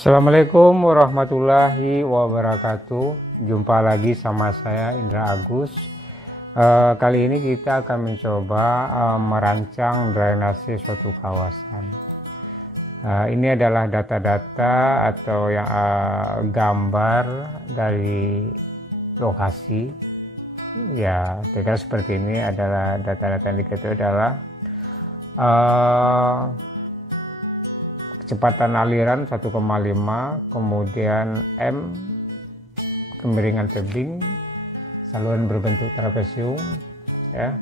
Assalamualaikum warahmatullahi wabarakatuh. Jumpa lagi sama saya Indra Agus. Kali ini kita akan mencoba merancang drainase suatu kawasan. Ini adalah data-data atau yang gambar dari lokasi. Ya, kira-kira seperti ini adalah data-data yang diketahui adalah kecepatan aliran 1,5, kemudian M kemiringan tebing, saluran berbentuk trapesium, ya.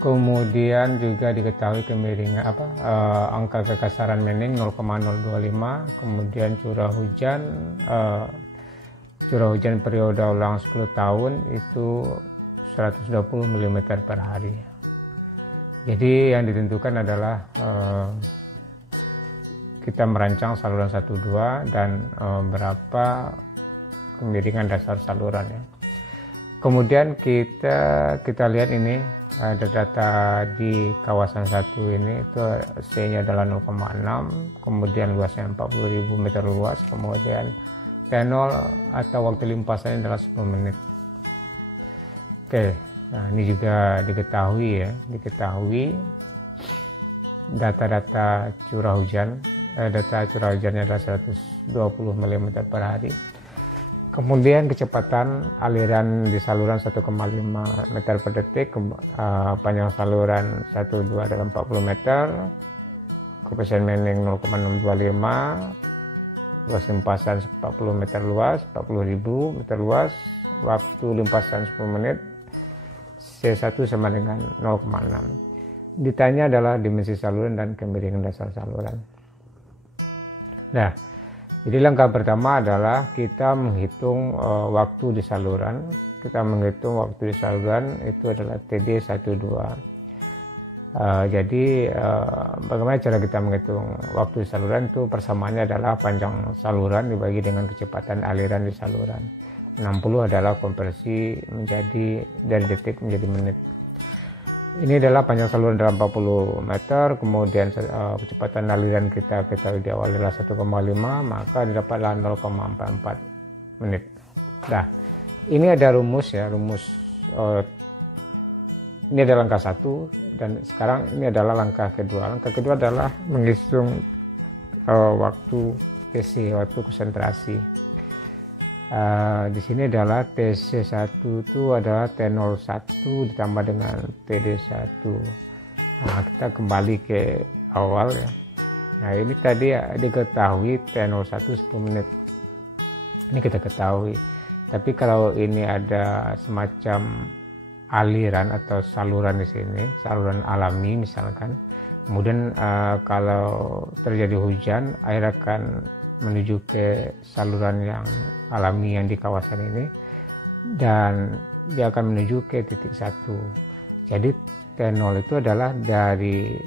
Kemudian juga diketahui kemiringan angka kekasaran Manning 0,025, kemudian curah hujan periode ulang 10 tahun itu 120 mm per hari. Jadi yang ditentukan adalah kita merancang saluran 1-2 dan berapa kemiringan dasar salurannya. Kemudian kita lihat ini ada data di kawasan 1 ini itu C-nya adalah 0,6, kemudian luasnya 40.000 meter luas, kemudian T0 atau waktu limpasannya adalah 10 menit. Oke, nah ini juga diketahui data-data curah hujan. Data curah hujannya adalah 120 mm per hari. Kemudian kecepatan aliran di saluran 1,5 meter per detik, panjang saluran 1-2 adalah 40 meter, koefisien Manning 0,625, luas limpasan 40 meter luas, 40.000 meter luas, waktu limpasan 10 menit, C1 sama dengan 0,6. Ditanya adalah dimensi saluran dan kemiringan dasar saluran. Nah, jadi langkah pertama adalah kita menghitung waktu di saluran. Kita menghitung waktu di saluran itu adalah TD12. Jadi bagaimana cara kita menghitung waktu di saluran itu persamaannya adalah panjang saluran dibagi dengan kecepatan aliran di saluran. 60 adalah konversi menjadi dari detik menjadi menit. Ini adalah panjang saluran dalam 40 meter, kemudian kecepatan aliran kita di awal adalah 1,5, maka didapatlah 0,44 menit. Nah, ini ada rumus ya, ini adalah langkah 1 dan sekarang ini adalah langkah kedua. Langkah kedua adalah menghitung waktu TC, waktu konsentrasi. Di sini adalah TC1 itu adalah T01 ditambah dengan TD1. Nah, kita kembali ke awal ya. Nah, ini tadi diketahui T01 10 menit. Ini kita ketahui. Tapi kalau ini ada semacam aliran atau saluran di sini, saluran alami misalkan. Kemudian kalau terjadi hujan, air akan menuju ke saluran yang alami yang di kawasan ini dan dia akan menuju ke titik 1. Jadi T0 itu adalah dari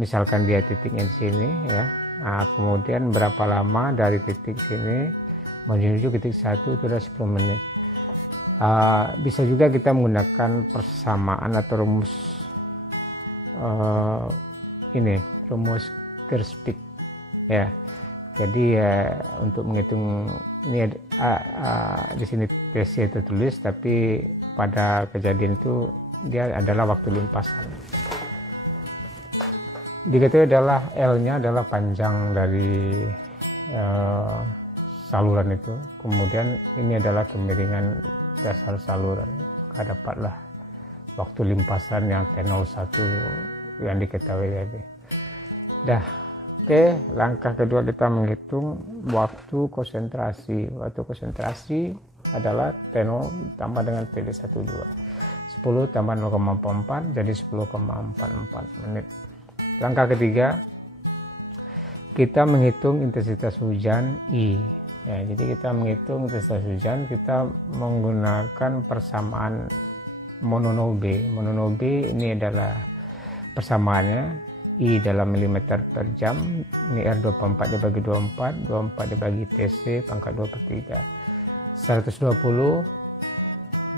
misalkan dia titiknya di sini ya. Nah, kemudian berapa lama dari titik sini menuju ke titik 1 itu adalah 10 menit. Bisa juga kita menggunakan persamaan atau rumus Kerspik ya. Jadi untuk menghitung ini di sini TC tertulis, tapi pada kejadian itu dia adalah waktu limpasan. Diketahui adalah L-nya adalah panjang dari saluran itu. Kemudian ini adalah kemiringan dasar saluran. Maka dapatlah waktu limpasan yang T01 yang diketahui tadi. Oke, langkah kedua kita menghitung waktu konsentrasi. Waktu konsentrasi adalah T0 tambah dengan TD12. 10 tambah 0,44 jadi 10,44 menit. Langkah ketiga, kita menghitung intensitas hujan I. Ya, jadi kita menghitung intensitas hujan, kita menggunakan persamaan Mononobe. Mononobe ini adalah persamaannya I dalam milimeter per jam, ini R24 dibagi 24, 24 dibagi TC pangkat 2 per 3. 120,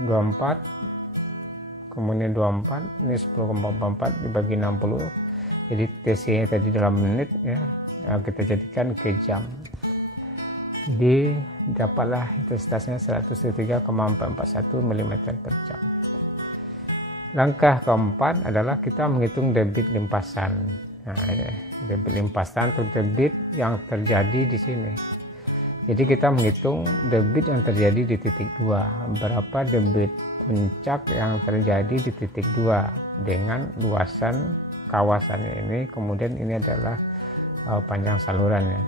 24, kemudian 24, ini 10,44 dibagi 60, jadi TC nya tadi dalam menit ya, kita jadikan ke jam. Dapatlah intensitasnya 103,441 mm per jam. Langkah keempat adalah kita menghitung debit limpasan. Nah, debit limpasan atau debit yang terjadi di sini. Jadi kita menghitung debit yang terjadi di titik 2. Berapa debit puncak yang terjadi di titik 2 dengan luasan kawasan ini. Kemudian ini adalah panjang salurannya.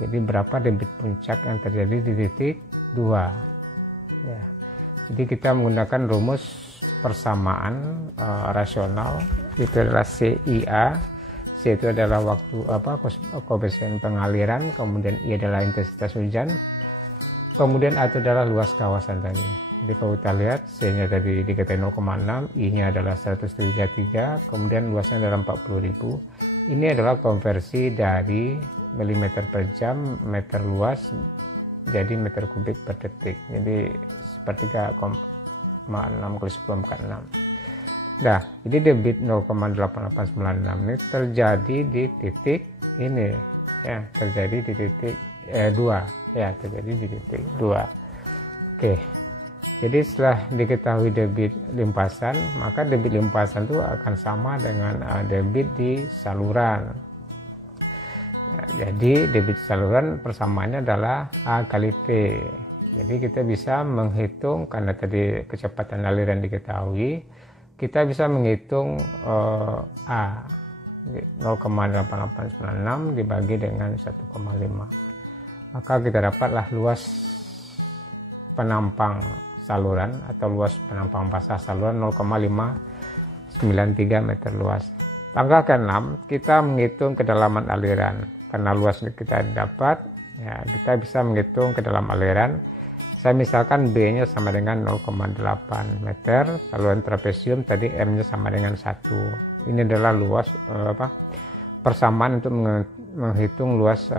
Jadi berapa debit puncak yang terjadi di titik 2. Ya. Jadi kita menggunakan rumus persamaan rasional. Itu adalah CIA. C itu adalah waktu koefisien pengaliran, kemudian I adalah intensitas hujan, kemudian A itu adalah luas kawasan tadi. Jadi kalau kita lihat C-nya tadi diketahui 0,6, I-nya adalah 133, kemudian luasnya adalah 40.000. Ini adalah konversi dari milimeter per jam meter luas jadi meter kubik per detik. Jadi sepertiga 0,6 kali 10⁴. Nah, jadi debit 0,8896 ini terjadi di titik ini, ya, terjadi di titik 2, ya, terjadi di titik 2. Oke, jadi setelah diketahui debit limpasan, maka debit limpasan itu akan sama dengan debit di saluran. Nah, jadi debit saluran persamaannya adalah A kali P. Jadi kita bisa menghitung, karena tadi kecepatan aliran diketahui, kita bisa menghitung A 0,8896 dibagi dengan 1,5. Maka kita dapatlah luas penampang saluran atau luas penampang basah saluran 0,593 meter luas. Langkah ke-6, kita menghitung kedalaman aliran. Karena luas kita dapat, ya, kita bisa menghitung kedalaman aliran. Saya misalkan B-nya sama dengan 0,8 meter, saluran trapesium tadi M-nya sama dengan 1. Ini adalah luas persamaan untuk menghitung luas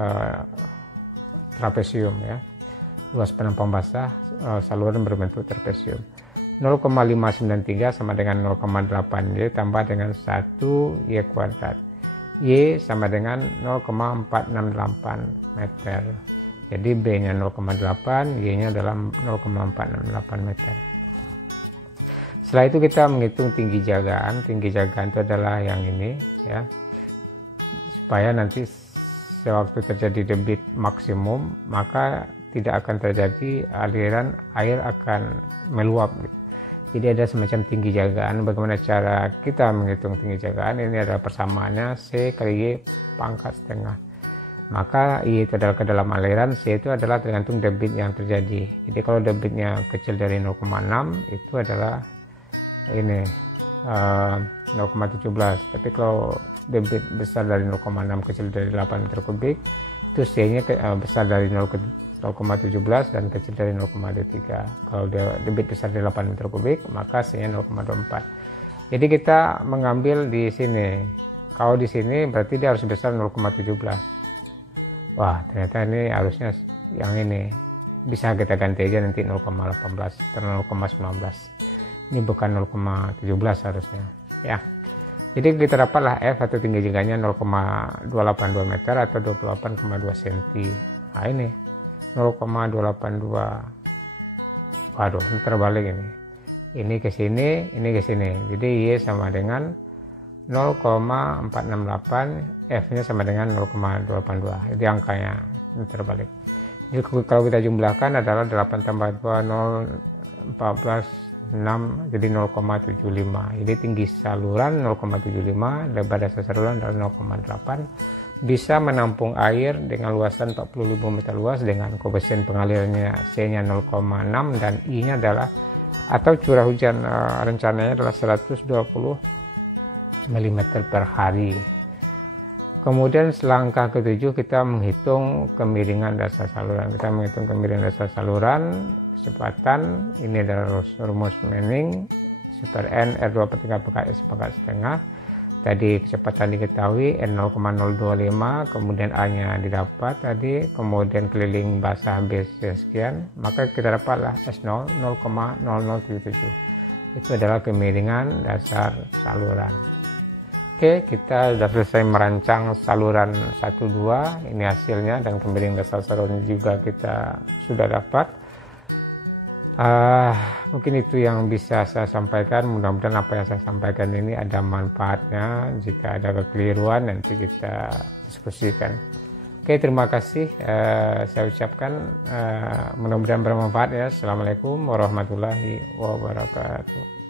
trapesium, ya. Luas penampang basah saluran berbentuk trapesium. 0,593 sama dengan 0,8Y tambah dengan 1Y kuadrat. Y sama dengan 0,468 meter. Jadi B-nya 0,8, Y-nya adalah 0,468 meter. Setelah itu kita menghitung tinggi jagaan. Tinggi jagaan itu adalah yang ini, ya. Supaya nanti sewaktu terjadi debit maksimum, maka tidak akan terjadi aliran air akan meluap. Jadi ada semacam tinggi jagaan. Bagaimana cara kita menghitung tinggi jagaan? Ini adalah persamaannya C kali Y pangkat setengah. Maka I itu adalah kedalaman aliran, C itu adalah tergantung debit yang terjadi. Jadi kalau debitnya kecil dari 0,6 itu adalah ini 0,17. Tapi kalau debit besar dari 0,6 kecil dari 8 meter kubik, itu C-nya besar dari 0,17 dan kecil dari 0,23. Kalau debit besar dari 8 meter kubik, maka C-nya 0,24. Jadi kita mengambil di sini. Kalau di sini berarti dia harus besar 0,17. Wah, ternyata ini harusnya yang ini. Bisa kita ganti aja nanti 0,18 atau 0,19. Ini bukan 0,17 harusnya, ya. Jadi kita dapatlah F atau tinggi jaganya 0,282 meter atau 28,2 cm. Nah ini 0,282. Waduh, ini terbalik ini. Ini ke sini, ini ke sini. Jadi Y sama dengan 0,468, F-nya sama dengan 0,282. Jadi angkanya ini terbalik. Jadi kalau kita jumlahkan adalah 8 tambah 2, 0, 14, 6, jadi 0,75. Jadi tinggi saluran 0,75, lebar dasar saluran adalah 0,8. Bisa menampung air dengan luasan 40.000 meter luas dengan koefisien pengalirannya C-nya 0,6 dan I-nya adalah atau curah hujan rencananya adalah 120 mm per hari. Kemudian langkah ke-7 kita menghitung kemiringan dasar saluran. Kita menghitung kemiringan dasar saluran, kecepatan, ini adalah rumus Manning, super N R2 per 3 PKS pangkat setengah. Tadi kecepatan diketahui N 0,025, kemudian A-nya didapat tadi, kemudian keliling basah B sekian, maka kita dapatlah S0 0,0077. Itu adalah kemiringan dasar saluran. Oke, kita sudah selesai merancang saluran 1-2, ini hasilnya, dan kemiring dasar saluran juga kita sudah dapat. Mungkin itu yang bisa saya sampaikan. Mudah-mudahan apa yang saya sampaikan ini ada manfaatnya. Jika ada kekeliruan nanti kita diskusikan. Oke, terima kasih. Saya ucapkan mudah-mudahan bermanfaat ya. Assalamualaikum warahmatullahi wabarakatuh.